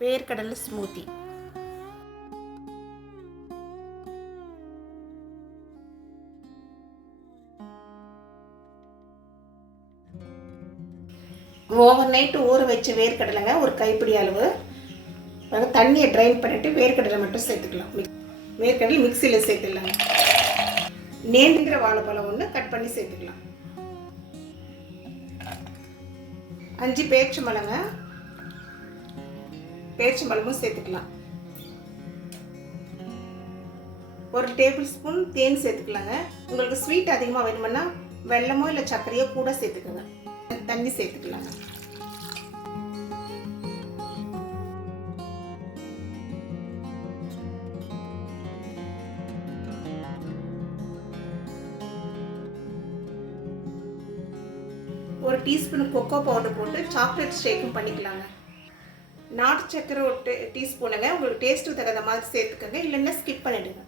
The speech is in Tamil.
வேர்க்கடலை ஸ்மூத்தி. ஓவர் நைட்டு ஊற வச்ச வேர்க்கடலைங்க, ஒரு கைப்பிடி அளவு. தண்ணியை ட்ரைன் பண்ணிவிட்டு வேர்க்கடலை மட்டும் சேர்த்துக்கலாம். வேர்க்கடலை மிக்சியில் சேர்த்துடலாங்க. நேந்திர வாழைப்பழம் ஒன்று கட் பண்ணி சேர்த்துக்கலாம். 5 பேரிச்சம்பழங்க, பேரிச்சம்பழமும் சேர்த்துக்கலாம். 1 டேபிள் ஸ்பூன் தேன் சேர்த்துக்கலாங்க. உங்களுக்கு ஸ்வீட் அதிகமாக வேணுமுன்னா வெல்லமோ இல்லை சர்க்கரையோ கூட சேர்த்துக்கோங்க. தண்ணி சேர்த்துக்கலாங்க. ஒரு டீஸ்பூன் கொக்கோ பவுடர் போட்டு சாக்லேட் ஷேக்கும் பண்ணிக்கலாங்க. நாட்டு சக்கரை ஒரு டீஸ்பூனுங்க. உங்களுக்கு டேஸ்ட்டு தகுந்த மாதிரி சேர்த்துக்கோங்க, இல்லைன்னா ஸ்கிப் பண்ணிவிடுங்க.